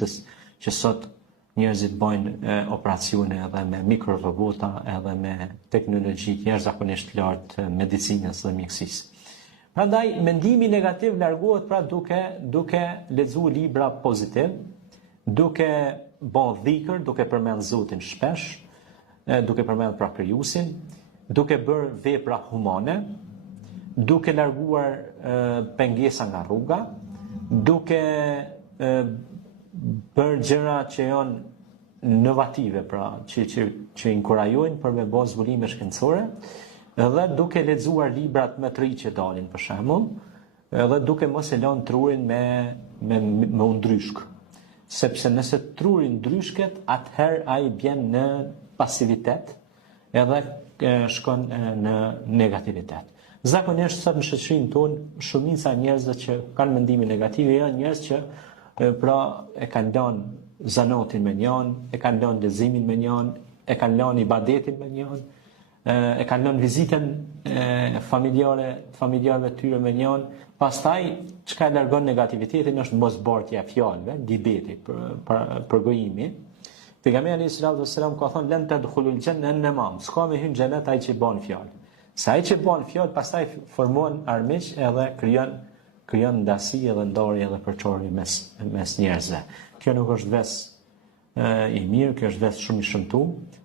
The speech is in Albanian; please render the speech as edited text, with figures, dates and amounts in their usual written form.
artistës që sot njerëzit bojnë operacione edhe me mikrorobota edhe me teknologji jashtëzakonisht lartë medicinës dhe mjekësisë. Prandaj mendimi negativ largohet pra duke lexuar libra pozitiv, duke bën dhikr, duke përmend Zotin shpesh, duke përmend pra Krijuesin, duke bërë vepra humane, duke larguar pengesa nga rruga, duke bërë gjëra që janë inovative, pra që inkurajojnë për me bërë zbulime shkencore, edhe duke lexuar librat më të ri që dalin për shembull, edhe duke mos e lënë trurin me undryshk. Sepse nëse truri ndryshket, atëherë ai bjen në pasivitet edhe shkon në negativitet. Zakonisht sot në shoqërinë tonë shumica e njerëzve që kanë mendime negative janë njerëz që pra e kanë lënë zanotin me njën, e kanë lënë leximin me njën, e kanë lënë ibadetin me njën, e kanë lënë vizitën familjarëve tyre me njën. Pastaj çka e largon negativitetin është mosbartja e fjalëve, dibeti, përgojimi. Pejgamberi sallallahu alajhi wasallam ka thënë lan tadkhulul janna an-namam, s'ka me hyrë në xhenet ai që bën fjalë. Se ai që bën fjalë pastaj formon armiq edhe krijon ndasi edhe ndarje edhe përçorje mes njerëzve. Kjo nuk është ves i mirë, kjo është ves shumë i shëmtuar.